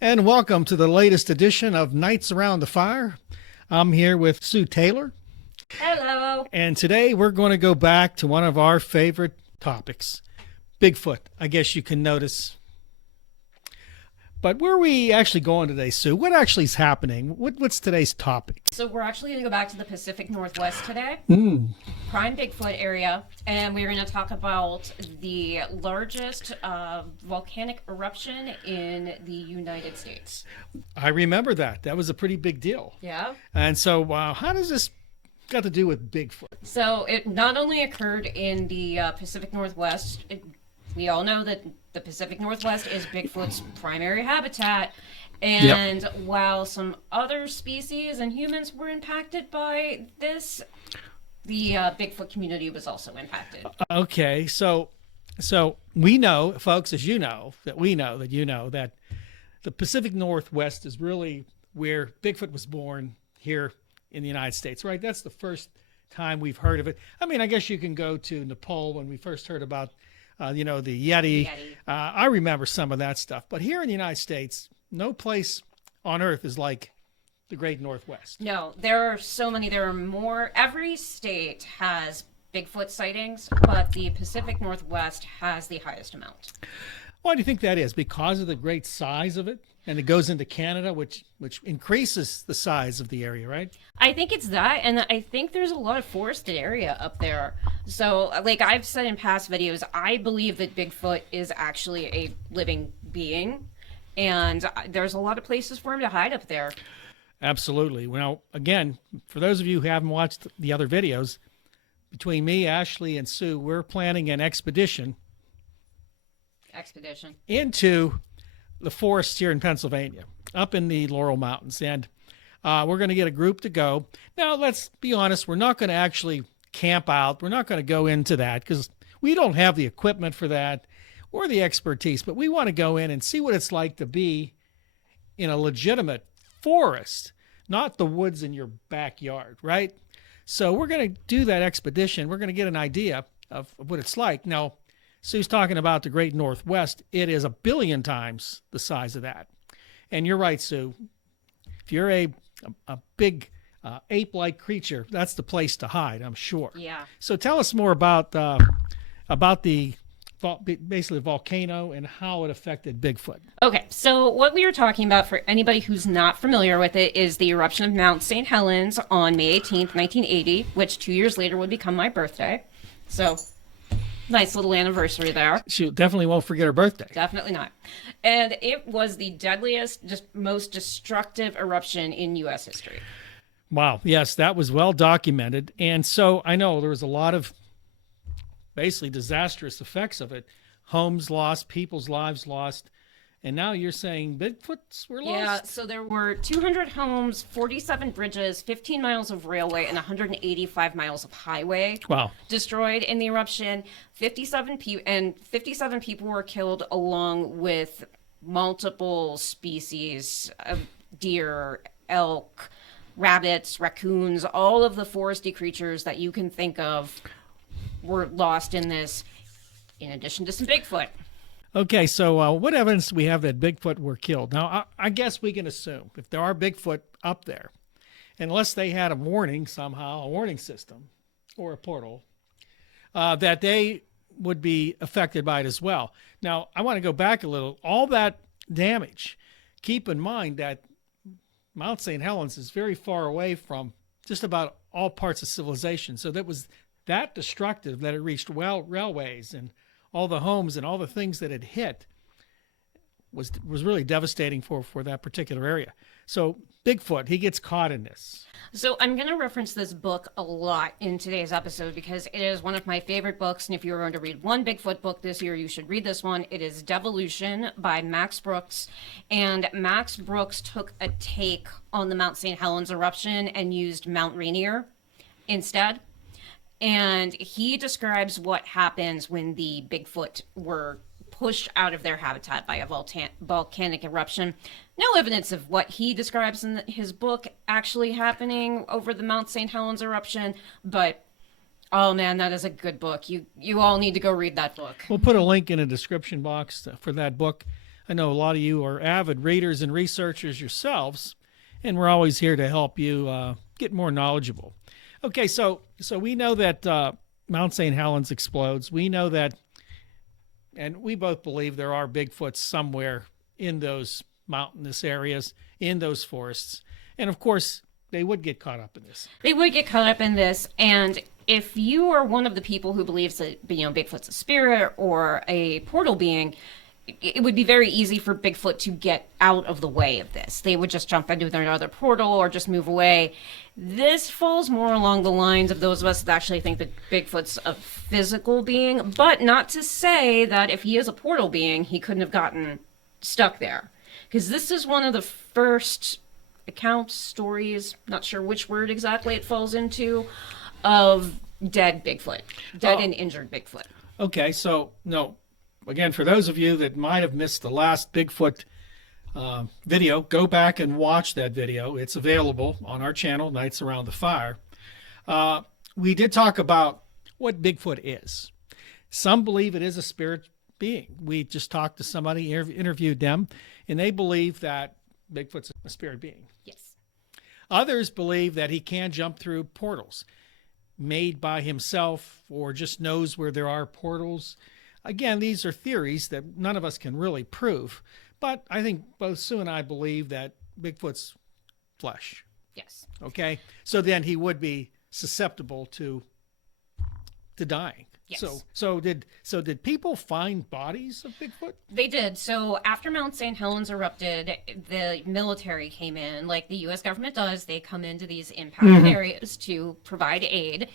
And welcome to the latest edition of Nights Around the Fire. I'm here with Sue Taylor, Hello. and today we're going to go back to one of our favorite topics, Bigfoot. I guess you can notice. But where are we actually going today, Sue? What actually is happening? What's today's topic? So we're actually going to go back to the Pacific Northwest today, prime Bigfoot area, and we're going to talk about the largest volcanic eruption in the United States. I remember that. That was a pretty big deal. Yeah. And so how does this got to do with Bigfoot? So it not only occurred in the Pacific Northwest, we all know that the Pacific Northwest is Bigfoot's primary habitat. And while some other species and humans were impacted by this, the Bigfoot community was also impacted. Okay, so we know, folks, as you know, that we know that you know that the Pacific Northwest is really where Bigfoot was born here in the United States, right? That's the first time we've heard of it. I mean, I guess you can go to Nepal when we first heard about, the Yeti. I remember some of that stuff. But here in the United States, no place on Earth is like the Great Northwest. No, there are so many. There are more. Every state has Bigfoot sightings, but the Pacific Northwest has the highest amount. Why do you think that is? Because of the great size of it? And it goes into Canada, which increases the size of the area, right? I think it's that, and I think there's a lot of forested area up there. So, like I've said in past videos, I believe that Bigfoot is actually a living being, and there's a lot of places for him to hide up there. Absolutely. Well, again, for those of you who haven't watched the other videos, between me, Ashley, and Sue, we're planning an expedition into the forests here in Pennsylvania, up in the Laurel Mountains. And we're going to get a group to go. Now, let's be honest, we're not going to actually camp out. We're not going to go into that because we don't have the equipment for that or the expertise. But we want to go in and see what it's like to be in a legitimate forest, not the woods in your backyard, right? So we're going to do that expedition. We're going to get an idea of what it's like. Now, Sue's talking about the Great Northwest. It is 1 billion times the size of that. And you're right, Sue. If you're a big ape-like creature, that's the place to hide, I'm sure. Yeah. So tell us more about basically the volcano and how it affected Bigfoot. Okay, so what we were talking about, for anybody who's not familiar with it, is the eruption of Mount St. Helens on May 18th, 1980, which 2 years later would become my birthday. So, nice little anniversary there. She definitely won't forget her birthday. Definitely not. And it was the deadliest, just most destructive eruption in U.S. history. Wow. Yes, that was well documented. And so I know there was a lot of basically disastrous effects of it. Homes lost, people's lives lost. And now you're saying Bigfoots were lost? Yeah, so there were 200 homes, 47 bridges, 15 miles of railway, and 185 miles of highway destroyed in the eruption. 57 people were killed, along with multiple species of deer, elk, rabbits, raccoons, all of the foresty creatures that you can think of were lost in this, in addition to some Bigfoot. Okay, so what evidence do we have that Bigfoot were killed? Now, I guess we can assume if there are Bigfoot up there, unless they had a warning somehow, a warning system or a portal, that they would be affected by it as well. Now, I want to go back a little. All that damage, keep in mind that Mount St. Helens is very far away from just about all parts of civilization. So that was that destructive that it reached railways and all the homes and all the things that it hit was really devastating for that particular area. So Bigfoot, he gets caught in this. So I'm going to reference this book a lot in today's episode because it is one of my favorite books. And if you're going to read one Bigfoot book this year, you should read this one. It is Devolution by Max Brooks. And Max Brooks took a take on the Mount St. Helens eruption and used Mount Rainier instead. And he describes what happens when the Bigfoot were pushed out of their habitat by a volcanic eruption. No evidence of what he describes in his book actually happening over the Mount St. Helens eruption, but oh man, that is a good book. You all need to go read that book. We'll put a link in a description box for that book. I know a lot of you are avid readers and researchers yourselves, and we're always here to help you get more knowledgeable. Okay, so we know that Mount St. Helens explodes. We know that, and we both believe there are Bigfoots somewhere in those mountainous areas, in those forests. And of course, they would get caught up in this. They would get caught up in this. And if you are one of the people who believes that, Bigfoot's a spirit or a portal being, it would be very easy for Bigfoot to get out of the way of this. They would just jump into another portal or just move away. This falls more along the lines of those of us that actually think that Bigfoot's a physical being, but not to say that if he is a portal being, he couldn't have gotten stuck there. Because this is one of the first accounts, stories, not sure which word exactly it falls into, of dead Bigfoot, dead and injured Bigfoot. Okay, so no. Again, for those of you that might have missed the last Bigfoot video, go back and watch that video. It's available on our channel, Nights Around the Fire. We did talk about what Bigfoot is. Some believe it is a spirit being. We just talked to somebody, interviewed them, and they believe that Bigfoot's a spirit being. Yes. Others believe that he can jump through portals made by himself or just knows where there are portals. Again, these are theories that none of us can really prove, but I think both Sue and I believe that Bigfoot's flesh. Yes. Okay? So then he would be susceptible to dying. Yes. So did people find bodies of Bigfoot? They did. So after Mount St. Helens erupted, the military came in, like the U.S. government does. They come into these impacted areas to provide aid.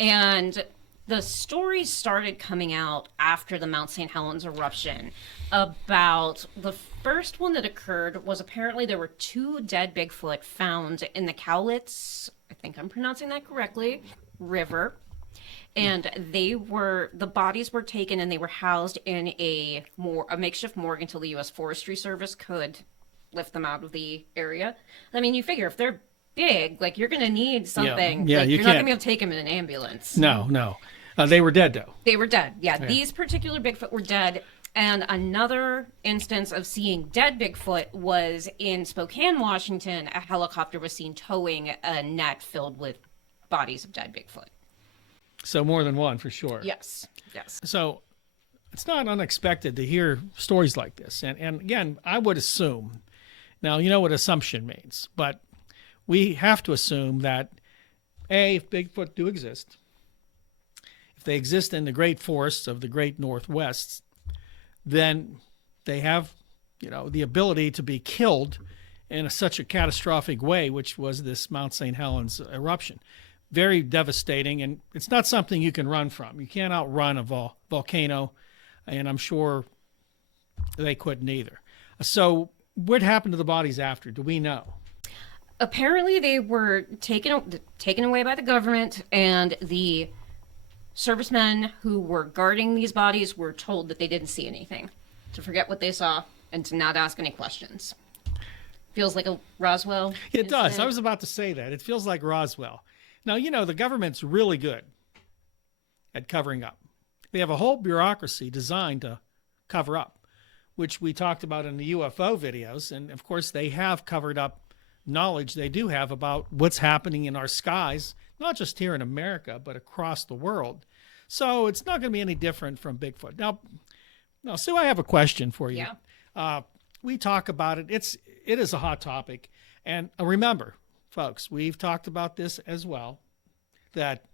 And the stories started coming out after the Mount St. Helens eruption. About the first one that occurred was apparently there were 2 dead Bigfoot found in the Cowlitz, I think I'm pronouncing that correctly, river. And the bodies were taken and they were housed in a makeshift morgue until the US Forestry Service could lift them out of the area. I mean, you figure if they're big, like, you're going to need something. Yeah, like, you're not going to be able to take them in an ambulance. No. They were dead, though. They were dead. Yeah, these particular Bigfoot were dead. And another instance of seeing dead Bigfoot was in Spokane, Washington. A helicopter was seen towing a net filled with bodies of dead Bigfoot. So more than one, for sure. Yes. So it's not unexpected to hear stories like this. And again, I would assume, now you know what assumption means, but we have to assume that, A, if Bigfoot do exist, if they exist in the great forests of the great Northwest, then they have, the ability to be killed in such a catastrophic way, which was this Mount St. Helens eruption. Very devastating, and it's not something you can run from. You can't outrun a volcano, and I'm sure they couldn't either. So what happened to the bodies after? Do we know? Apparently they were taken away by the government, and the servicemen who were guarding these bodies were told that they didn't see anything, to forget what they saw and to not ask any questions. Feels like a Roswell It incident. does. I was about to say that. It feels like Roswell. Now, the government's really good at covering up. They have a whole bureaucracy designed to cover up, which we talked about in the UFO videos. And, of course, they have covered up knowledge they do have about what's happening in our skies, not just here in America, but across the world. So it's not going to be any different from Bigfoot. Now, Sue, I have a question for you. Yeah. We talk about it. It is a hot topic. And remember, folks, we've talked about this as well, that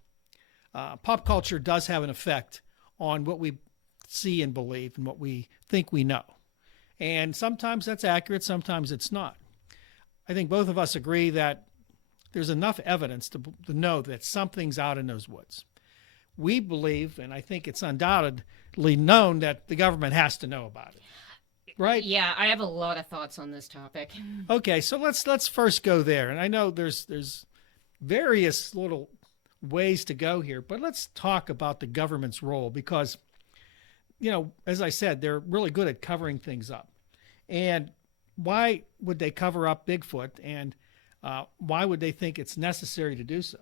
pop culture does have an effect on what we see and believe and what we think we know. And sometimes that's accurate, sometimes it's not. I think both of us agree that there's enough evidence to know that something's out in those woods. We believe, and I think it's undoubtedly known, that the government has to know about it. Right? Yeah, I have a lot of thoughts on this topic. Okay, so let's first go there. And I know there's various little ways to go here, but let's talk about the government's role because, as I said, they're really good at covering things up. And why would they cover up Bigfoot, and why would they think it's necessary to do so?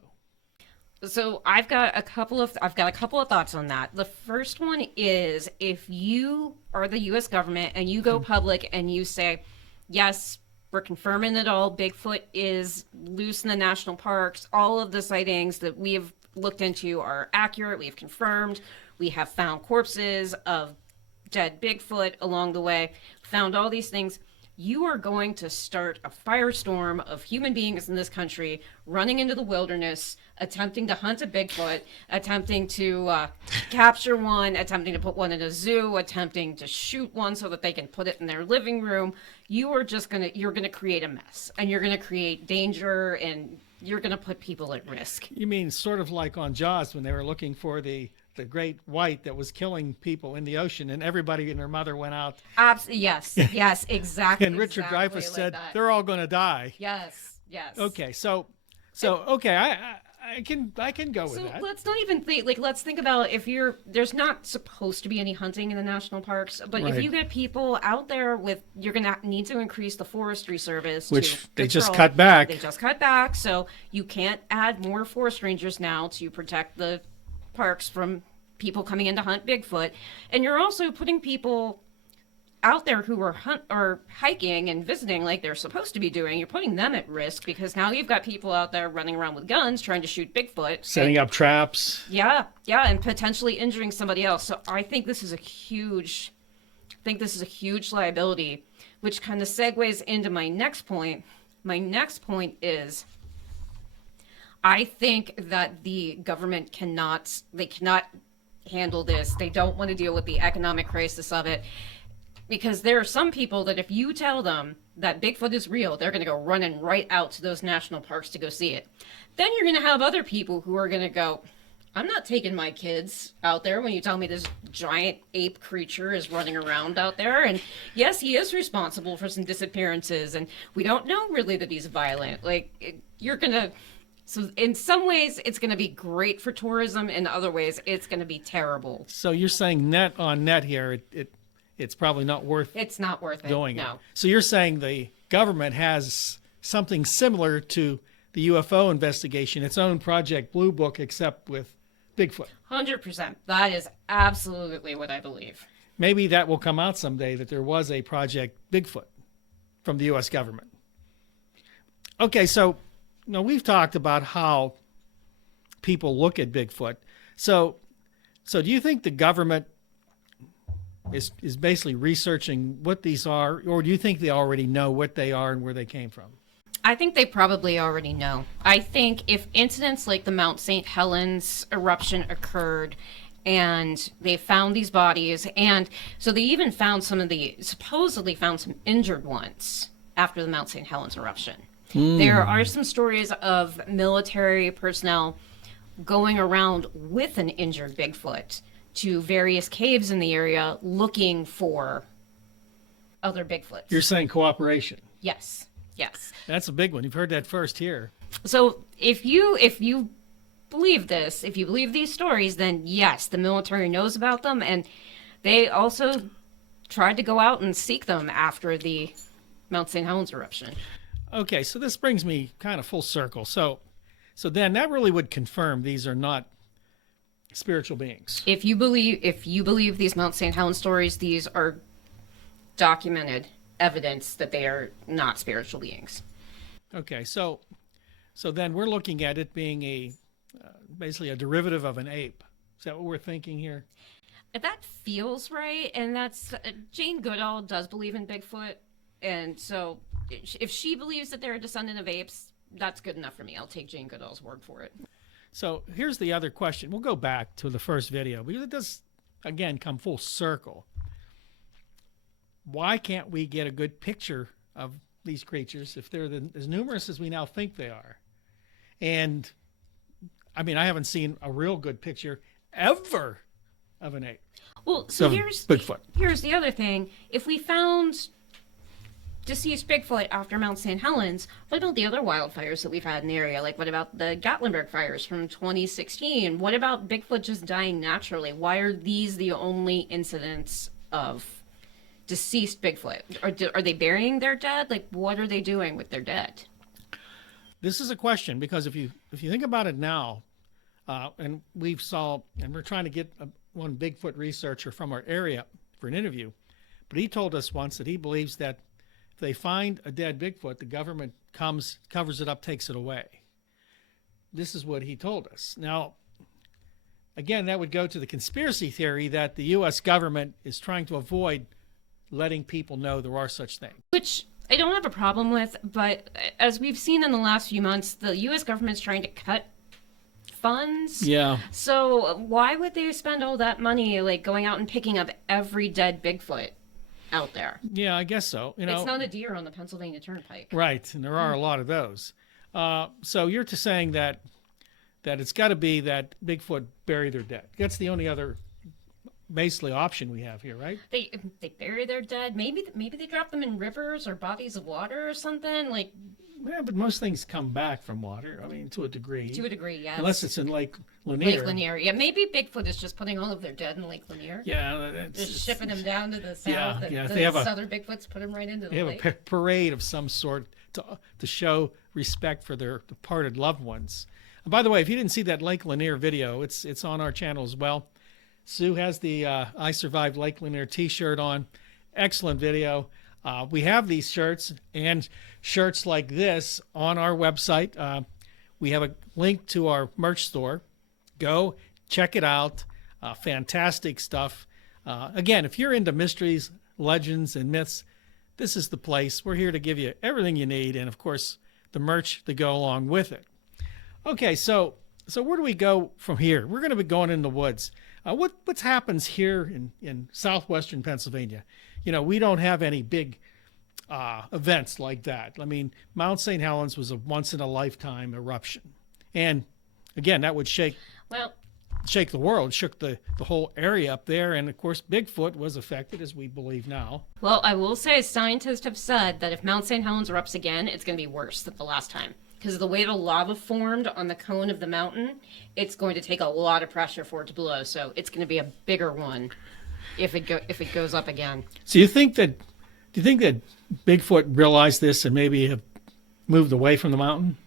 So I've got a couple of thoughts on that. The first one is, if you are the U.S. government and you go public and you say, yes, we're confirming that all Bigfoot is loose in the national parks, all of the sightings that we have looked into are accurate, we've confirmed, we have found corpses of dead Bigfoot along the way, found all these things. You are going to start a firestorm of human beings in this country running into the wilderness, attempting to hunt a Bigfoot, attempting to capture one, attempting to put one in a zoo, attempting to shoot one so that they can put it in their living room. You're gonna create a mess, and you're gonna create danger, and you're gonna put people at risk. You mean sort of like on Jaws when they were looking for the great white that was killing people in the ocean, and everybody and their mother went out. Yes, exactly. And Richard exactly Dreyfuss like said, that. they're all going to die. Yes. Okay, so okay, I can go with So that. let's not even think, like, let's think about, there's not supposed to be any hunting in the national parks, but Right. if you get people out there you're going to need to increase the Forestry Service. Which to they just patrol. cut back. They just cut back, so you can't add more forest rangers now to protect the parks from people coming in to hunt Bigfoot. And you're also putting people out there who are hiking and visiting like they're supposed to be doing. You're putting them at risk because now you've got people out there running around with guns trying to shoot Bigfoot, Setting up traps. yeah, and potentially injuring somebody else. So I think this is a huge liability, which kind of segues into my next point. My next point is, I think that the government cannot handle this. They don't want to deal with the economic crisis of it. Because there are some people that if you tell them that Bigfoot is real, they're going to go running right out to those national parks to go see it. Then you're going to have other people who are going to go, I'm not taking my kids out there when you tell me this giant ape creature is running around out there. And yes, he is responsible for some disappearances. And we don't know really that he's violent. So in some ways, it's going to be great for tourism. In other ways, it's going to be terrible. So you're saying net on net here, it's probably not worth It's not worth it. going. No. So you're saying the government has something similar to the UFO investigation, its own Project Blue Book, except with Bigfoot. 100%. That is absolutely what I believe. Maybe that will come out someday that there was a Project Bigfoot from the U.S. government. Okay, so we've talked about how people look at Bigfoot. So do you think the government is basically researching what these are, or do you think they already know what they are and where they came from? I think they probably already know. I think if incidents like the Mount St. Helens eruption occurred and they found these bodies, and so they even supposedly found some injured ones after the Mount St. Helens eruption. There are some stories of military personnel going around with an injured Bigfoot to various caves in the area looking for other Bigfoots. You're saying cooperation. Yes. That's a big one. You've heard that first here. So if you believe this, if you believe these stories, then yes, the military knows about them, and they also tried to go out and seek them after the Mount St. Helens eruption. Okay, so this brings me kind of full circle. So then that really would confirm these are not spiritual beings. If you believe these Mount St. Helens stories, these are documented evidence that they are not spiritual beings. Okay, so then we're looking at it being basically a derivative of an ape. Is that what we're thinking here? That feels right, and that's Jane Goodall does believe in Bigfoot, and so if she believes that they're a descendant of apes, that's good enough for me. I'll take Jane Goodall's word for it. So here's the other question. We'll go back to the first video because it does, again, come full circle. Why can't we get a good picture of these creatures if they're as numerous as we now think they are? And, I mean, I haven't seen a real good picture ever of an ape. Well, so here's Bigfoot. Here's the other thing. If we found deceased Bigfoot after Mount St. Helens, what about the other wildfires that we've had in the area? Like, what about the Gatlinburg fires from 2016? What about Bigfoot just dying naturally? Why are these the only incidents of deceased Bigfoot? Are they burying their dead? Like, what are they doing with their dead? This is a question because if you think about it now, And we're trying to get one Bigfoot researcher from our area for an interview. But he told us once that he believes that if they find a dead Bigfoot, the government comes, covers it up, takes it away. This is what he told us. Now, again, that would go to the conspiracy theory that the U.S. government is trying to avoid letting people know there are such things. Which I don't have a problem with, but as we've seen in the last few months, the U.S. government's trying to cut funds. Yeah. So why would they spend all that money like going out and picking up every dead Bigfoot out there? Yeah, I guess so. You know, it's not a deer on the Pennsylvania Turnpike. Right, and there are a lot of those. So you're saying that it's got to be that Bigfoot bury their dead. That's the only other basically option we have here, right? They bury their dead. Maybe they drop them in rivers or bodies of water or something. Like, yeah, but most things come back from water. I mean, to a degree. To a degree, yes. Unless it's in Lake Lanier. Lake Lanier. Yeah, maybe Bigfoot is just putting all of their dead in Lake Lanier. Yeah, just shipping them down to the south. Yeah. The southern Bigfoots put them right into the lake. They have a parade of some sort to show respect for their departed loved ones. And by the way, if you didn't see that Lake Lanier video, it's on our channel as well. Sue has the I Survived Lake Lanier t-shirt on. Excellent video. We have these shirts and shirts like this on our website. We have a link to our merch store. Go check it out. Fantastic stuff. Again, if you're into mysteries, legends, and myths, this is the place. We're here to give you everything you need, and of course, the merch to go along with it. Okay, so where do we go from here? We're going to be going in the woods. What happens here in southwestern Pennsylvania? You know, we don't have any big events like that. I mean, Mount St. Helens was a once-in-a-lifetime eruption. And, again, that would shake the world, shook the whole area up there. And, of course, Bigfoot was affected, as we believe now. Well, I will say scientists have said that if Mount St. Helens erupts again, it's going to be worse than the last time. Because the way the lava formed on the cone of the mountain, it's going to take a lot of pressure for it to blow. So it's going to be a bigger one if it goes up again. So do you think that Bigfoot realized this and maybe have moved away from the mountain?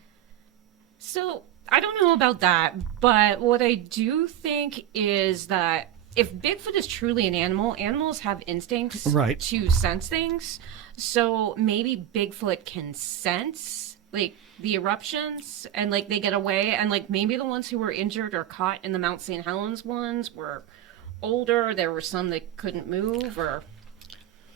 So I don't know about that, but what I do think is that if Bigfoot is truly an animal, animals have instincts to sense things. So maybe Bigfoot can sense like the eruptions and like they get away, and like maybe the ones who were injured or caught in the Mount St. Helens ones were older. There were some that couldn't move, or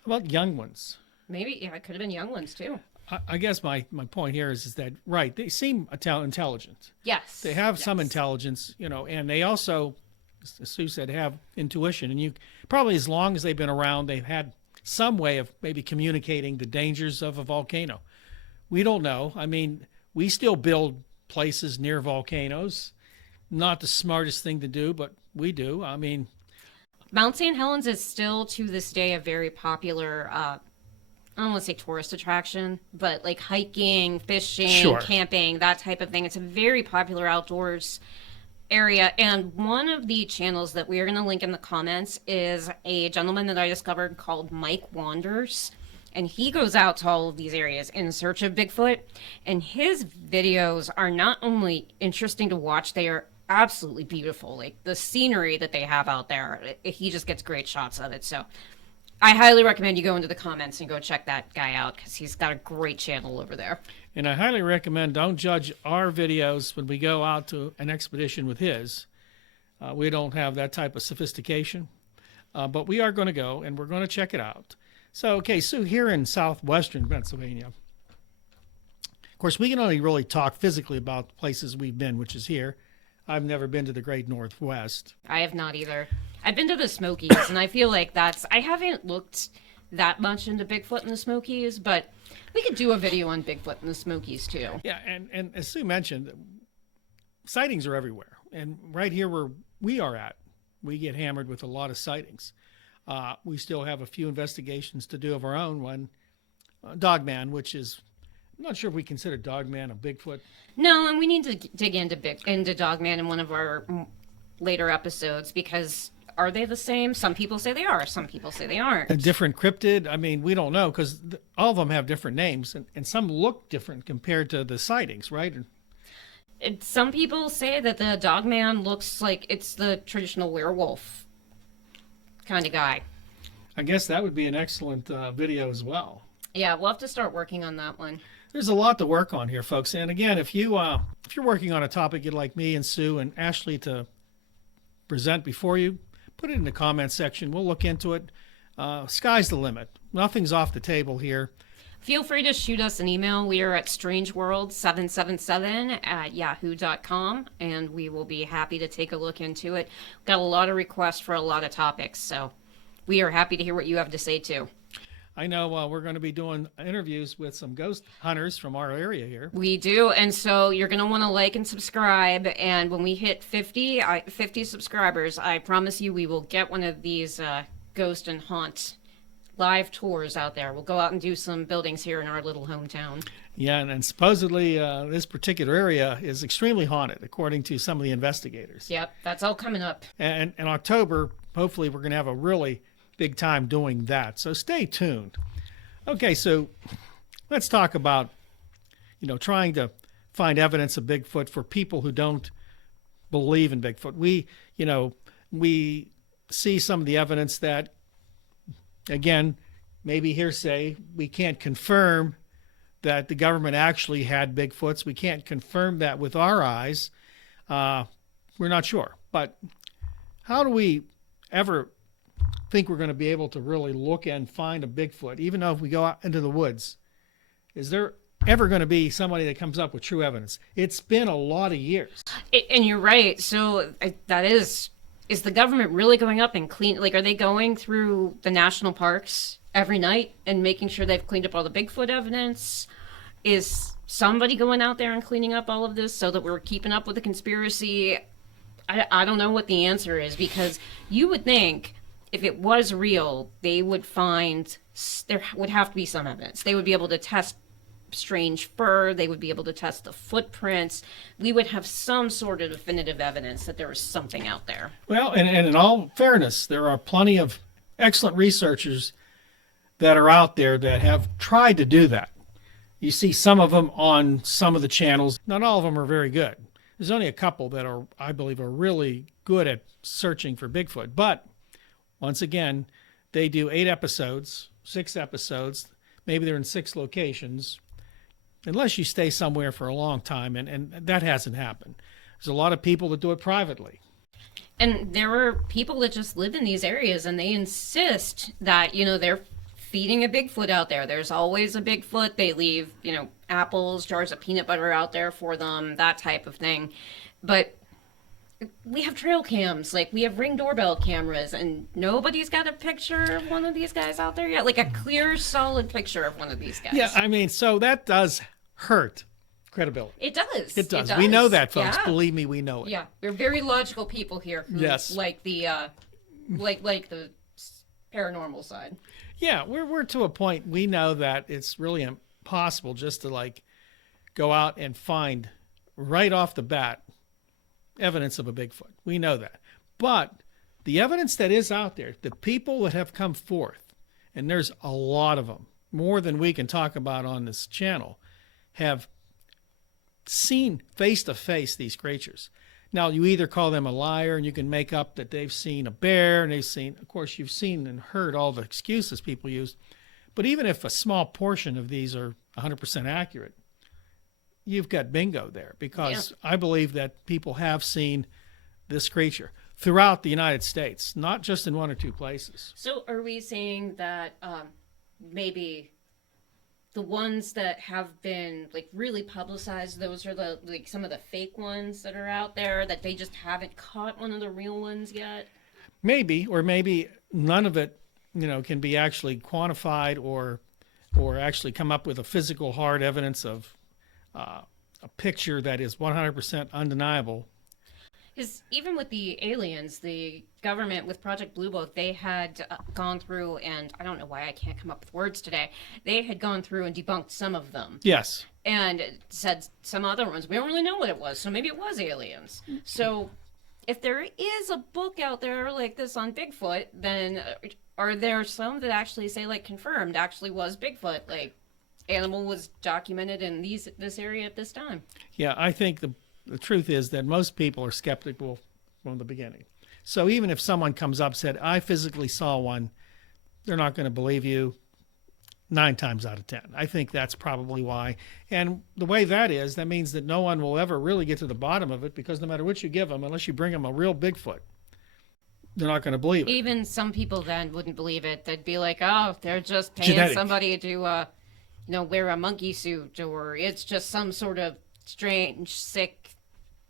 how about young ones? Maybe, yeah, it could have been young ones too. I guess my point here is that, right, they seem intelligent. Yes. They have some intelligence, you know, and they also, as Sue said, have intuition. And you probably, as long as they've been around, they've had some way of maybe communicating the dangers of a volcano. We don't know. I mean, we still build places near volcanoes. Not the smartest thing to do, but we do. I mean, Mount St. Helens is still to this day a very popular, I don't want to say tourist attraction, but like hiking, fishing, camping, that type of thing. It's a very popular outdoors area. And one of the channels that we are going to link in the comments is a gentleman that I discovered called Mike Wanders. And he goes out to all of these areas in search of Bigfoot. And his videos are not only interesting to watch, they are absolutely beautiful. Like the scenery that they have out there, he just gets great shots of it. So I highly recommend you go into the comments and go check that guy out because he's got a great channel over there. And I highly recommend don't judge our videos when we go out to an expedition with his. We don't have that type of sophistication, but we are going to go and we're going to check it out. So, okay, Sue, here in southwestern Pennsylvania, of course, we can only really talk physically about the places we've been, which is here. I've never been to the Great Northwest. I have not either. I've been to the Smokies, and I feel like I haven't looked that much into Bigfoot in the Smokies, but we could do a video on Bigfoot in the Smokies, too. Yeah, and as Sue mentioned, sightings are everywhere. And right here where we are at, we get hammered with a lot of sightings. We still have a few investigations to do of our own. One, Dogman, which is, I'm not sure if we consider Dogman a Bigfoot. No, and we need to dig into Dogman in one of our later episodes because are they the same? Some people say they are. Some people say they aren't. A different cryptid? I mean, we don't know because all of them have different names, and some look different compared to the sightings, right? Some people say that the dog man looks like it's the traditional werewolf kind of guy. I guess that would be an excellent video as well. Yeah, we'll have to start working on that one. There's a lot to work on here, folks. And again, if you're working on a topic you'd like me and Sue and Ashley to present before you, put it in the comment section. We'll look into it. Sky's the limit. Nothing's off the table here. Feel free to shoot us an email. We are at strangeworld777@yahoo.com, and we will be happy to take a look into it. Got a lot of requests for a lot of topics, so we are happy to hear what you have to say too. I know we're going to be doing interviews with some ghost hunters from our area here. We do, and so you're going to want to like and subscribe, and when we hit 50 subscribers, I promise you we will get one of these ghost and haunt live tours out there. We'll go out and do some buildings here in our little hometown. Yeah, and supposedly this particular area is extremely haunted, according to some of the investigators. Yep, that's all coming up. And in October, hopefully we're going to have a really big time doing that. So stay tuned. Okay, so let's talk about, trying to find evidence of Bigfoot for people who don't believe in Bigfoot. We see some of the evidence that, again, maybe hearsay. We can't confirm that the government actually had Bigfoots. We can't confirm that with our eyes. We're not sure. But how do we ever think we're going to be able to really look and find a Bigfoot, even though if we go out into the woods? Is there ever going to be somebody that comes up with true evidence? It's been a lot of years. And you're right. So that is the government really going up and are they going through the national parks every night and making sure they've cleaned up all the Bigfoot evidence? Is somebody going out there and cleaning up all of this so that we're keeping up with the conspiracy? I don't know what the answer is, because you would think if it was real, they would find there would have to be some evidence. They would be able to test strange fur. They would be able to test the footprints. We would have some sort of definitive evidence that there was something out there. Well, and in all fairness, there are plenty of excellent researchers that are out there that have tried to do that. You see some of them on some of the channels. Not all of them are very good. There's only a couple that are, I believe, are really good at searching for Bigfoot. But once again, they do 8 episodes, 6 episodes. Maybe they're in 6 locations, unless you stay somewhere for a long time, and that hasn't happened. There's a lot of people that do it privately. And there are people that just live in these areas, and they insist that, they're feeding a Bigfoot out there. There's always a Bigfoot. They leave, apples, jars of peanut butter out there for them, that type of thing. But we have trail cams, we have Ring doorbell cameras, and nobody's got a picture of one of these guys out there yet, a clear, solid picture of one of these guys. Yeah, so that does hurt credibility. It does. It does. We know that, folks. Yeah. Believe me, we know it. Yeah, we're very logical people here. Yes. Like the paranormal side. Yeah, we're to a point we know that it's really impossible just to go out and find right off the bat evidence of a Bigfoot. We know that. But the evidence that is out there, the people that have come forth, and there's a lot of them, more than we can talk about on this channel, have seen face-to-face these creatures. Now, you either call them a liar, and you can make up that they've seen a bear, and of course, you've seen and heard all the excuses people use. But even if a small portion of these are 100% accurate, you've got bingo there, because I believe that people have seen this creature throughout the United States, not just in 1 or 2 places. So are we saying that maybe the ones that have been really publicized, those are the some of the fake ones that are out there, that they just haven't caught one of the real ones yet? Maybe, or maybe none of it, can be actually quantified or actually come up with a physical hard evidence of a picture that is 100% undeniable. Because even with the aliens, the government with Project Blue Book, they had gone through, and I don't know why I can't come up with words today, they had gone through and debunked some of them. Yes. And said some other ones, we don't really know what it was, so maybe it was aliens. So if there is a book out there like this on Bigfoot, then are there some that actually say, confirmed, actually was Bigfoot, animal was documented in this area at this time? Yeah, I think the the truth is that most people are skeptical from the beginning. So even if someone comes up and said, I physically saw one, they're not going to believe you 9 times out of 10. I think that's probably why. And the way that means that no one will ever really get to the bottom of it, because no matter what you give them, unless you bring them a real Bigfoot, they're not going to believe it. Even some people then wouldn't believe it. They'd be like, oh, they're just paying Genetic. somebody to, wear a monkey suit, or it's just some sort of strange, sick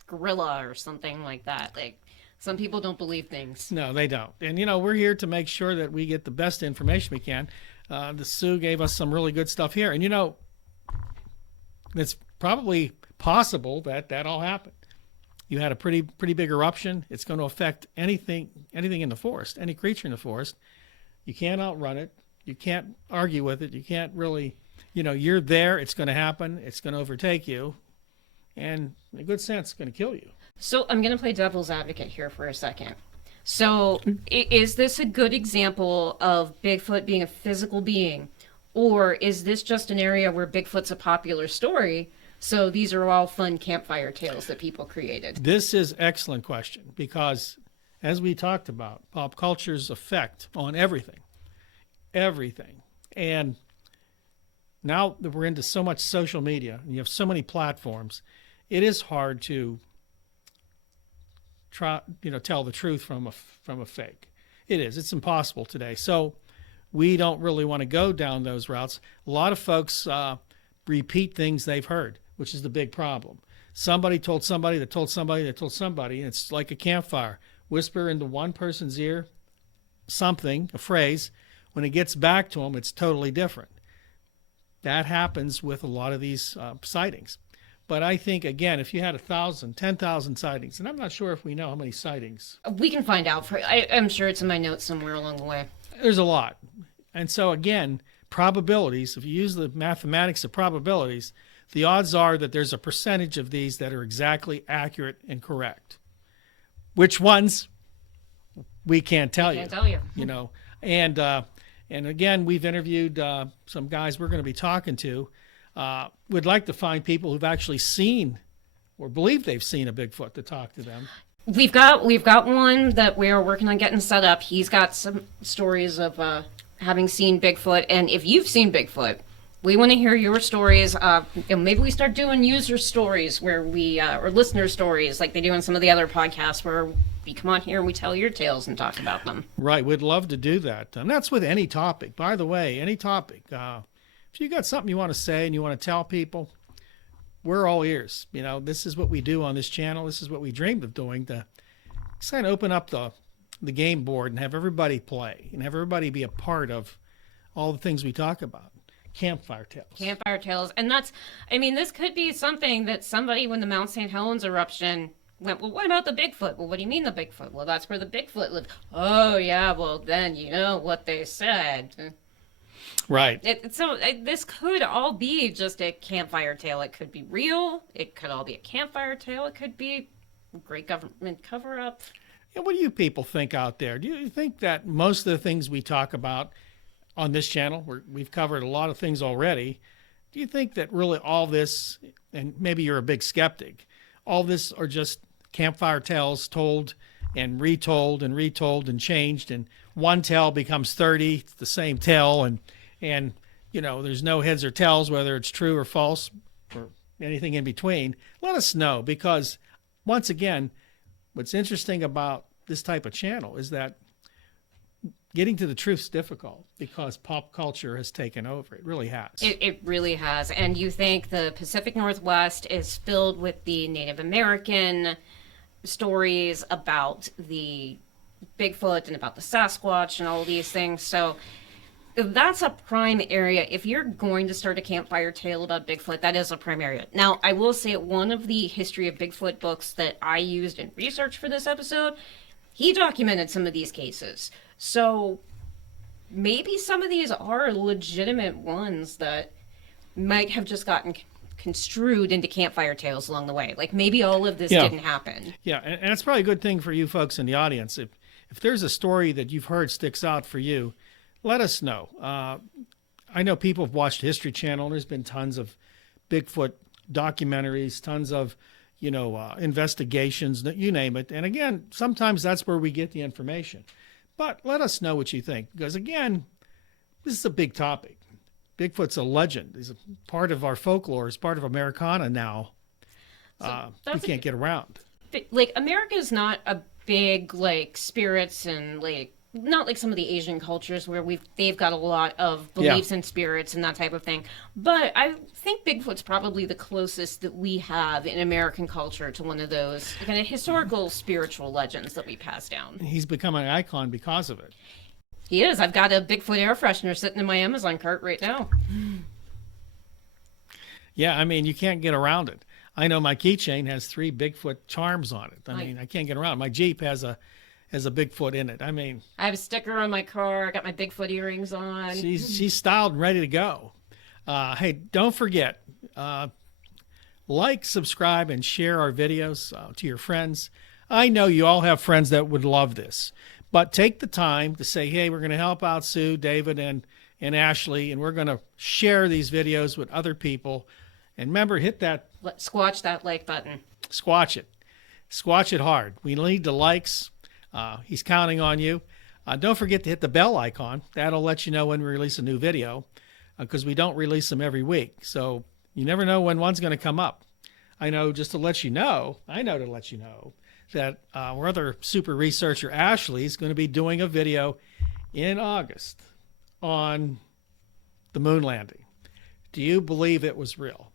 gorilla or something like that. Like, some people don't believe things. No, they don't. And, we're here to make sure that we get the best information we can. The Sue gave us some really good stuff here. And, it's probably possible that all happened. You had a pretty big eruption. It's going to affect anything in the forest, any creature in the forest. You can't outrun it. You can't argue with it. You can't really, you're there. It's going to happen. It's going to overtake you. And in a good sense, it's going to kill you. So I'm going to play devil's advocate here for a second. So is this a good example of Bigfoot being a physical being? Or is this just an area where Bigfoot's a popular story? So these are all fun campfire tales that people created. This is an excellent question, because as we talked about, pop culture's effect on everything. And now that we're into so much social media and you have so many platforms, it is hard to tell the truth from a fake. It's impossible today. So we don't really want to go down those routes. A lot of folks repeat things they've heard, which is the big problem. Somebody told somebody that told somebody that told somebody, and it's like a campfire. Whisper into one person's ear something, a phrase. When it gets back to them, it's totally different. That happens with a lot of these sightings. But I think, again, if you had 1,000, 10,000 sightings, and I'm not sure if we know how many sightings. We can find out. I'm sure it's in my notes somewhere along the way. There's a lot. And so, again, probabilities, if you use the mathematics of probabilities, the odds are that there's a percentage of these that are exactly accurate and correct. Which ones, we can't tell you. Can't tell you. And again, we've interviewed some guys we're going to be talking to. We'd like to find people who've actually seen or believe they've seen a Bigfoot to talk to them. We've got one that we're working on getting set up. He's got some stories of having seen Bigfoot, and if you've seen Bigfoot, we want to hear your stories. Maybe we start doing user stories where or listener stories like they do on some of the other podcasts, where we come on here and we tell your tales and talk about them. Right. We'd love to do that. And that's with any topic. By the way, any topic. If you got something you want to say and you want to tell people, we're all ears. This is what we do on this channel. This is what we dreamed of doing, to kind of open up the game board and have everybody play and have everybody be a part of all the things we talk about. Campfire tales. And this could be something that somebody, when the Mount St. Helens eruption went, well, what about the Bigfoot? Well, what do you mean the Bigfoot? Well, that's where the Bigfoot lived. Oh, yeah, well, then you know what they said. Right. This could all be just a campfire tale. It could be real. It could all be a campfire tale. It could be a great government cover-up. Yeah, what do you people think out there? Do you think that most of the things we talk about on this channel, we've covered a lot of things already, do you think that really all this, and maybe you're a big skeptic, all this are just campfire tales told and retold and changed, and one tale becomes 30, it's the same tale, and there's no heads or tails whether it's true or false or anything in between? Let us know, because once again, what's interesting about this type of channel is that getting to the truth is difficult because pop culture has taken over. It really has. It really has. And you think the Pacific Northwest is filled with the Native American stories about the Bigfoot and about the Sasquatch and all these things. So that's a prime area. If you're going to start a campfire tale about Bigfoot, that is a prime area. Now, I will say one of the history of Bigfoot books that I used in research for this episode, he documented some of these cases. So maybe some of these are legitimate ones that might have just gotten construed into campfire tales along the way. Like maybe all of this didn't happen. Yeah, and it's probably a good thing for you folks in the audience. If there's a story that you've heard sticks out for you, let us know. I know people have watched History Channel. There's been tons of Bigfoot documentaries, tons of, investigations, you name it. And again, sometimes that's where we get the information. But let us know what you think, because again, this is a big topic. Bigfoot's a legend. He's a part of our folklore. He's part of Americana now. We can't get around. Like, America's not a big, like, spirits and, like, not like some of the Asian cultures where they've got a lot of beliefs in spirits and that type of thing. But I think Bigfoot's probably the closest that we have in American culture to one of those kind of historical spiritual legends that we pass down. He's become an icon because of it. He is. I've got a Bigfoot air freshener sitting in my Amazon cart right now. Yeah, I mean, you can't get around it. I know my keychain has 3 Bigfoot charms on it. I mean, I can't get around it. My Jeep has a Bigfoot in it. I mean, I have a sticker on my car. I got my Bigfoot earrings on. She's styled and ready to go. Hey, don't forget, like, subscribe, and share our videos to your friends. I know you all have friends that would love this, but take the time to say, hey, we're going to help out Sue, David, and Ashley, and we're going to share these videos with other people. And remember, hit that. Squatch that like button. Squatch it. Squatch it hard. We need the likes. He's counting on you. Don't forget to hit the bell icon. That'll let you know when we release a new video, because we don't release them every week. So you never know when one's going to come up. I know to let you know that our other super researcher, Ashley, is going to be doing a video in August on the moon landing. Do you believe it was real?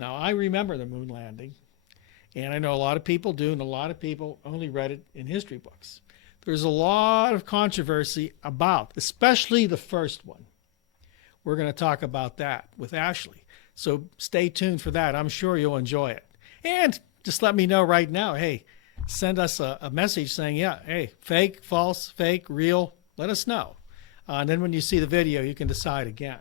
Now, I remember the moon landing, and I know a lot of people do, and a lot of people only read it in history books. There's a lot of controversy about, especially the first one. We're going to talk about that with Ashley. So stay tuned for that. I'm sure you'll enjoy it. And just let me know right now, hey, send us a message saying, yeah, hey, fake, false, fake, real. Let us know. And then when you see the video, you can decide again.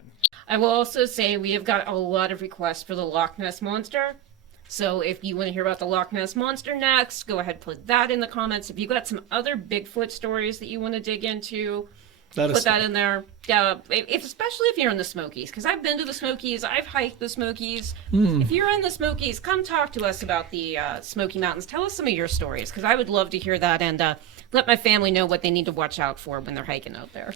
I will also say we have got a lot of requests for the Loch Ness Monster. So if you want to hear about the Loch Ness Monster next, go ahead and put that in the comments. If you've got some other Bigfoot stories that you want to dig into, put that in there. Especially if you're in the Smokies, because I've been to the Smokies. I've hiked the Smokies. If you're in the Smokies, come talk to us about the Smoky Mountains. Tell us some of your stories, because I would love to hear that, and let my family know what they need to watch out for when they're hiking out there.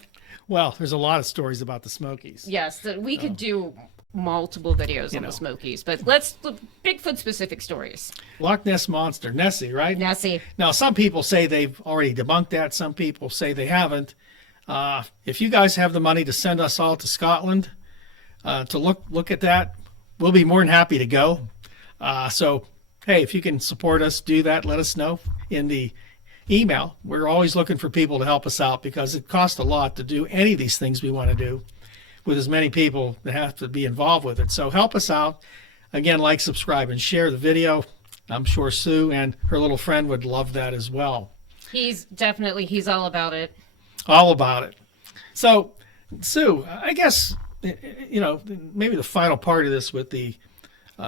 Well, there's a lot of stories about the Smokies. Yes, we could do multiple videos on the Smokies, but let's look Bigfoot specific stories. Loch Ness Monster, Nessie, right? Nessie. Now, some people say they've already debunked that. Some people say they haven't. If you guys have the money to send us all to Scotland to look at that, we'll be more than happy to go. So, hey, if you can support us, do that. Let us know in the email. We're always looking for people to help us out, because it costs a lot to do any of these things we want to do with as many people that have to be involved with it. So help us out. Again, like, subscribe, and share the video. I'm sure Sue and her little friend would love that as well. He's all about it. All about it. So, Sue, I guess, maybe the final part of this with the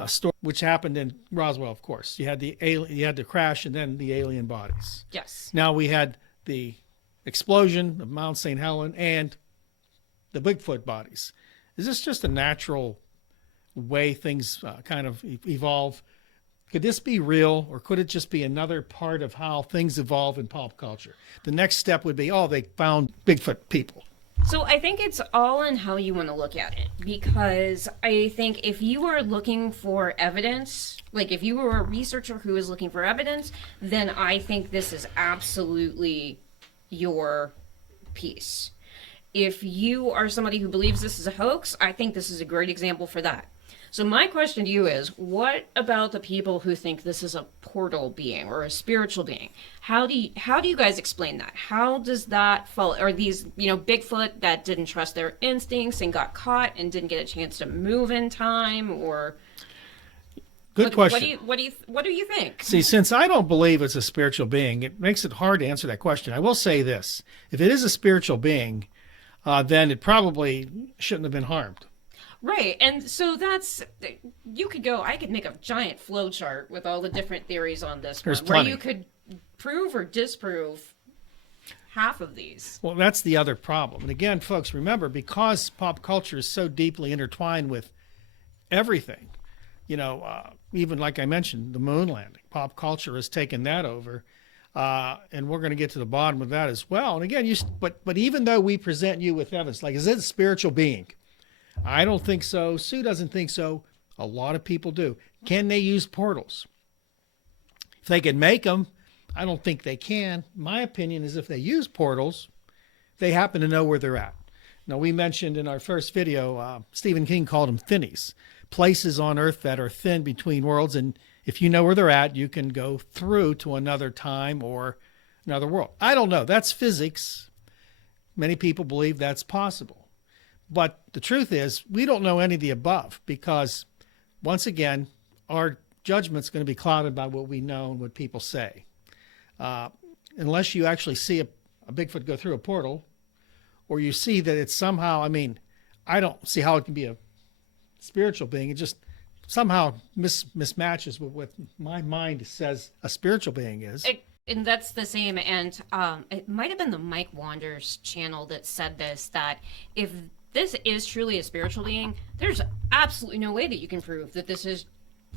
story, which happened in Roswell, of course. You had the crash and then the alien bodies. Yes. Now we had the explosion of Mount St. Helens and the Bigfoot bodies. Is this just a natural way things kind of evolve? Could this be real, or could it just be another part of how things evolve in pop culture? The next step would be, they found Bigfoot people. So I think it's all in how you want to look at it, because I think if you are looking for evidence, like if you were a researcher who is looking for evidence, then I think this is absolutely your piece. If you are somebody who believes this is a hoax, I think this is a great example for that. So my question to you is, what about the people who think this is a portal being or a spiritual being? How do you guys explain that? How does that fall? Are these, Bigfoot that didn't trust their instincts and got caught and didn't get a chance to move in time, or? Good question. What do you think? See, since I don't believe it's a spiritual being, it makes it hard to answer that question. I will say this: if it is a spiritual being, then it probably shouldn't have been harmed. Right, and so I could make a giant flow chart with all the different theories on this one, where you could prove or disprove half of these. Well, that's the other problem. And again, folks, remember, because pop culture is so deeply intertwined with everything, even like I mentioned, the moon landing. Pop culture has taken that over, and we're going to get to the bottom of that as well. And again, but even though we present you with evidence, like, is it a spiritual being? I don't think so. Sue doesn't think so. A lot of people do. Can they use portals? If they can make them, I don't think they can. My opinion is if they use portals, they happen to know where they're at. Now, we mentioned in our first video, Stephen King called them thinnies, places on Earth that are thin between worlds. And if you know where they're at, you can go through to another time or another world. I don't know. That's physics. Many people believe that's possible. But the truth is, we don't know any of the above because, once again, our judgment's going to be clouded by what we know and what people say. Unless you actually see a Bigfoot go through a portal, or you see that it's somehow, I don't see how it can be a spiritual being. It just somehow mismatches with what my mind says a spiritual being is. And that's the same. And it might have been the Mike Wanders channel that said this, that if this is truly a spiritual being, there's absolutely no way that you can prove that this is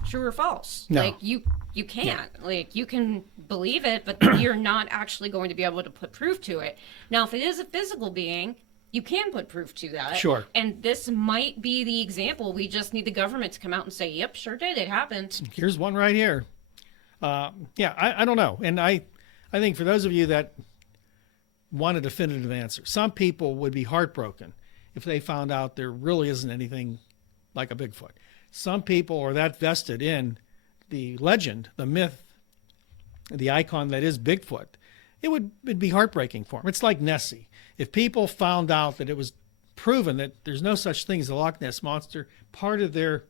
true or false. No. Like you can't. Like, you can believe it, but you're not actually going to be able to put proof to it. Now, if it is a physical being, you can put proof to that. Sure. And this might be the example. We just need the government to come out and say, yep, sure did. It happened. Here's one right here. I don't know. And I think for those of you that want a definitive answer, some people would be heartbroken if they found out there really isn't anything like a Bigfoot. Some people are that vested in the legend, the myth, the icon that is Bigfoot. It'd be heartbreaking for them. It's like Nessie. If people found out that it was proven that there's no such thing as a Loch Ness monster, part of their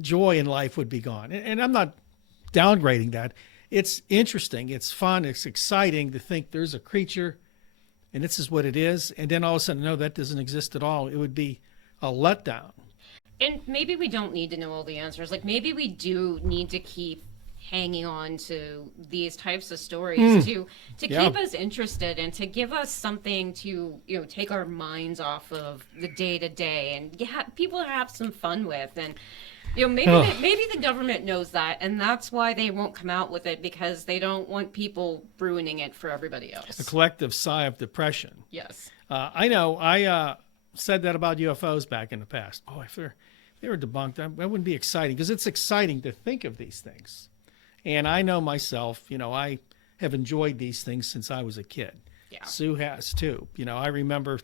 joy in life would be gone. And I'm not downgrading that. It's interesting. It's fun. It's exciting to think there's a creature and this is what it is. And then all of a sudden, no, that doesn't exist at all. It would be a letdown. And maybe we don't need to know all the answers. Like, maybe we do need to keep hanging on to these types of stories to keep us interested and to give us something to, take our minds off of the day to day and people to have some fun with. And maybe the government knows that, and that's why they won't come out with it, because they don't want people ruining it for everybody else. A collective sigh of depression. Yes. I know. I said that about UFOs back in the past. Oh, if they were debunked, that wouldn't be exciting, because it's exciting to think of these things. And I know myself, I have enjoyed these things since I was a kid. Yeah. Sue has too. I remember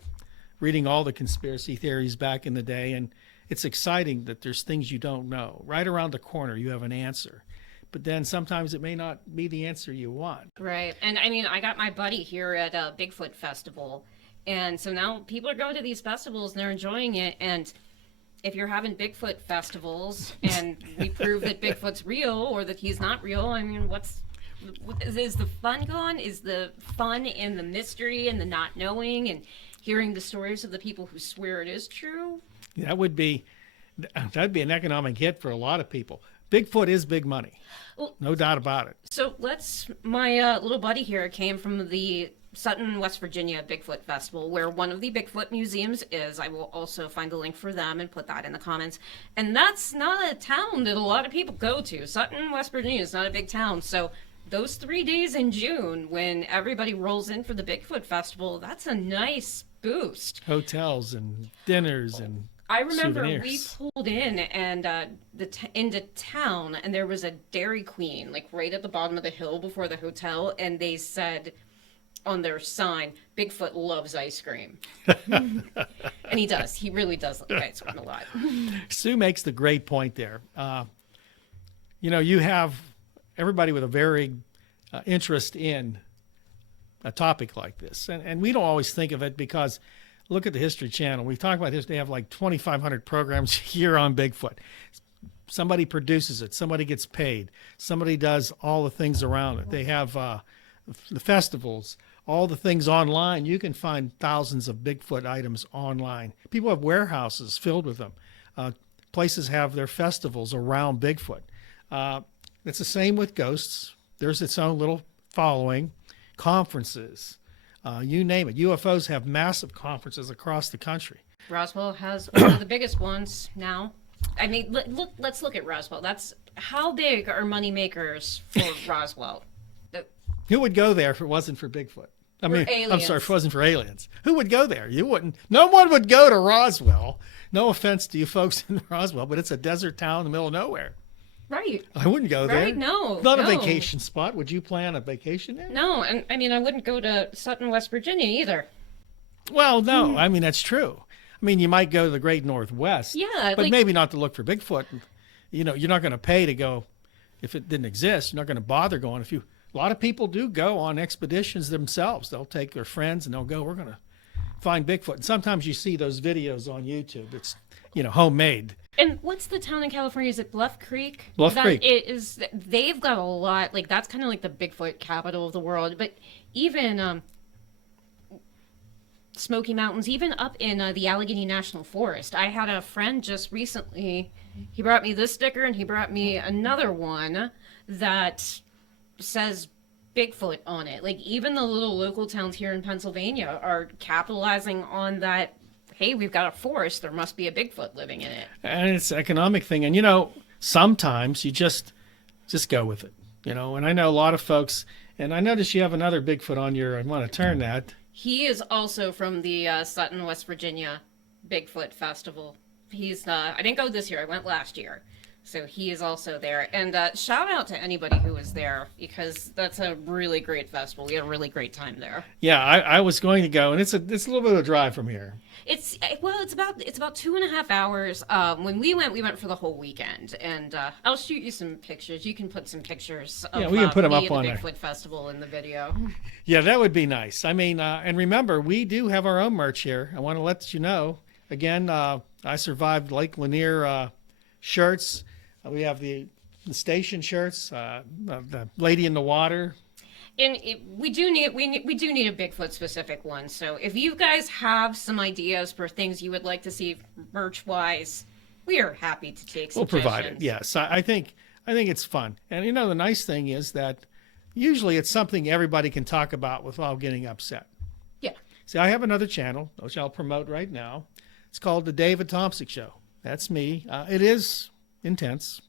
reading all the conspiracy theories back in the day, and it's exciting that there's things you don't know. Right around the corner, you have an answer. But then sometimes it may not be the answer you want. Right. And I got my buddy here at a Bigfoot festival. And so now people are going to these festivals and they're enjoying it. And if you're having Bigfoot festivals and we prove that Bigfoot's real or that he's not real, is the fun gone? Is the fun in the mystery and the not knowing and hearing the stories of the people who swear it is true? That'd be an economic hit for a lot of people. Bigfoot is big money. Well, no doubt about it. So my little buddy here came from the Sutton, West Virginia Bigfoot Festival, where one of the Bigfoot museums is. I will also find a link for them and put that in the comments. And that's not a town that a lot of people go to. Sutton, West Virginia is not a big town. So those 3 days in June when everybody rolls in for the Bigfoot Festival, that's a nice boost. Hotels and dinners and I remember souvenirs. we pulled in and into town, and there was a Dairy Queen, like right at the bottom of the hill before the hotel, and they said on their sign, Bigfoot loves ice cream. And he does. He really does like ice cream a lot. Sue makes the great point there. You have everybody with a very interest in a topic like this. And we don't always think of it because look at the History Channel. We talk about this. They have like 2,500 programs a year on Bigfoot. Somebody produces it. Somebody gets paid. Somebody does all the things around it. They have the festivals, all the things online. You can find thousands of Bigfoot items online. People have warehouses filled with them. Places have their festivals around Bigfoot. It's the same with ghosts. There's its own little following. Conferences. You name it. UFOs have massive conferences across the country. Roswell has one of the biggest ones now. I mean, let's look at Roswell. That's how big are money makers for Roswell? Who would go there if it wasn't for Bigfoot? I mean, I'm sorry, if it wasn't for aliens. Who would go there? You wouldn't. No one would go to Roswell. No offense to you folks in Roswell, but it's a desert town in the middle of nowhere. Right. I wouldn't go there. Right? No. Not a vacation spot. Would you plan a vacation there? No, and I mean, I wouldn't go to Sutton, West Virginia either. Well, no. I mean, that's true. I mean, you might go to the Great Northwest. Yeah. But maybe not to look for Bigfoot. You know, you're not going to pay to go if it didn't exist. You're not going to bother going. A lot of people do go on expeditions themselves. They'll take their friends and they'll go, we're going to find Bigfoot. And sometimes you see those videos on YouTube. It's, homemade. And what's the town in California? Is it Bluff Creek? Bluff Creek. They've got a lot, that's kind of like the Bigfoot capital of the world. But even Smoky Mountains, even up in the Allegheny National Forest. I had a friend just recently, he brought me this sticker and he brought me another one that says Bigfoot on it. Even the little local towns here in Pennsylvania are capitalizing on that. Hey, we've got a forest. There must be a Bigfoot living in it. And it's an economic thing. And, sometimes you just go with it, And I know a lot of folks, and I notice you have another Bigfoot on I want to turn that. He is also from the Sutton, West Virginia Bigfoot Festival. I didn't go this year. I went last year. So he is also there. And shout out to anybody who was there because that's a really great festival. We had a really great time there. Yeah, I was going to go, and it's a little bit of a drive from here. It's about 2.5 hours. When we went for the whole weekend, and I'll shoot you some pictures. You can put some pictures of we can put them up the on Bigfoot Festival in the video. Yeah, that would be nice. I mean, and remember, we do have our own merch here. I want to let you know again. I survived Lake Lanier shirts. We have the station shirts, the Lady in the Water. And we do need a Bigfoot specific one. So if you guys have some ideas for things you would like to see merch wise, we are happy to take suggestions. We'll provide it. Yes, I think it's fun. And the nice thing is that usually it's something everybody can talk about without getting upset. Yeah. See, I have another channel, which I'll promote right now. It's called the David Tomsic Show. That's me. It is intense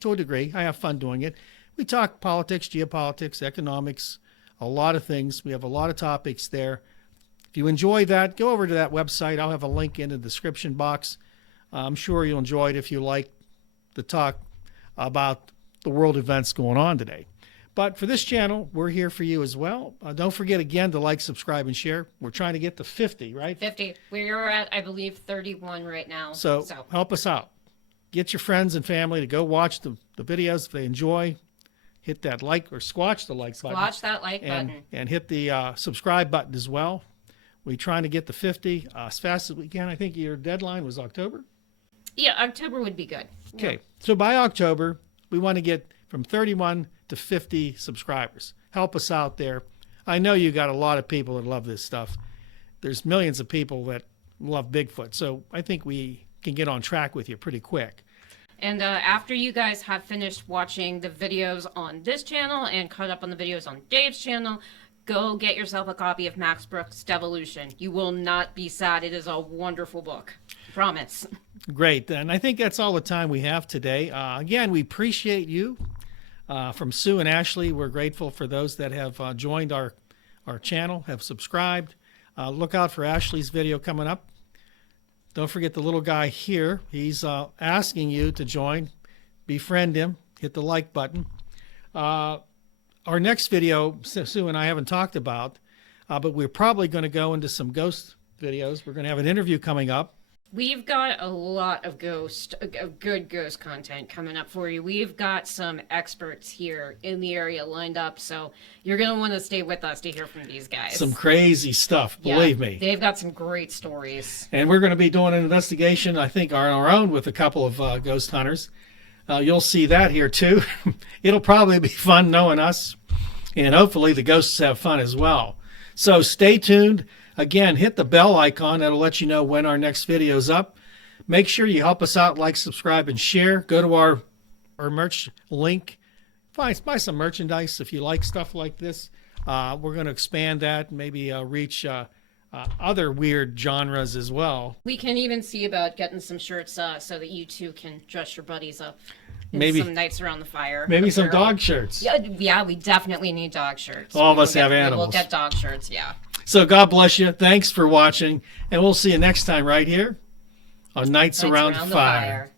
to a degree. I have fun doing it. We talk politics, geopolitics, economics, a lot of things. We have a lot of topics there. If you enjoy that, go over to that website. I'll have a link in the description box. I'm sure you'll enjoy it if you like the talk about the world events going on today. But for this channel, we're here for you as well. Don't forget again to like, subscribe, and share. We're trying to get to 50, right? 50. We're at, I believe, 31 right now. So help us out. Get your friends and family to go watch the videos if they enjoy. Hit that like or squash the like button. Squash that like button. And hit the subscribe button as well. We're trying to get to 50 as fast as we can. I think your deadline was October? Yeah, October would be good. Okay. Yeah. So by October, we want to get from 31 to 50 subscribers. Help us out there. I know you got a lot of people that love this stuff. There's millions of people that love Bigfoot. So I think we can get on track with you pretty quick. And after you guys have finished watching the videos on this channel and caught up on the videos on Dave's channel, go get yourself a copy of Max Brooks' Devolution. You will not be sad. It is a wonderful book. Promise. Great. And I think that's all the time we have today. Again, we appreciate you. From Sue and Ashley, we're grateful for those that have joined our channel, have subscribed. Look out for Ashley's video coming up. Don't forget the little guy here. He's asking you to join, befriend him, hit the like button. Our next video, Sue and I haven't talked about, but we're probably going to go into some ghost videos. We're going to have an interview coming up. We've got a lot of good ghost content coming up for you. We've got some experts here in the area lined up, so you're going to want to stay with us to hear from these guys. Some crazy stuff, believe me. They've got some great stories. And we're going to be doing an investigation, I think, on our own with a couple of ghost hunters. You'll see that here, too. It'll probably be fun knowing us, and hopefully the ghosts have fun as well. So stay tuned. Again, hit the bell icon. That'll let you know when our next video is up. Make sure you help us out, like, subscribe, and share. Go to our merch link. Buy some merchandise if you like stuff like this. We're going to expand that, maybe reach other weird genres as well. We can even see about getting some shirts so that you two can dress your buddies up. Maybe Some nights around the fire. Maybe some apparel. dog shirts. Yeah, we definitely need dog shirts. All of us have We'll animals. get dog shirts, yeah. So God bless you. Thanks for watching. And we'll see you next time right here on Nights Around the Fire.